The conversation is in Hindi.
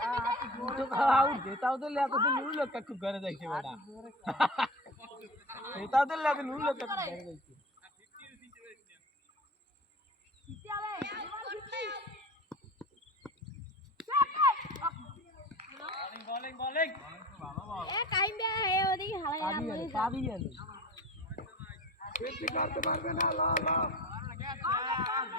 तो खाऊ देता उधर ले आ तो नूर लग कक घर देखे बेटा देता उधर ले आ तो नूर लग कक घर देखे बॉलिंग बॉलिंग ए काइम बे है ओदी हाला यार काबी है काबी है फिर शिकार तो मार देना ला ला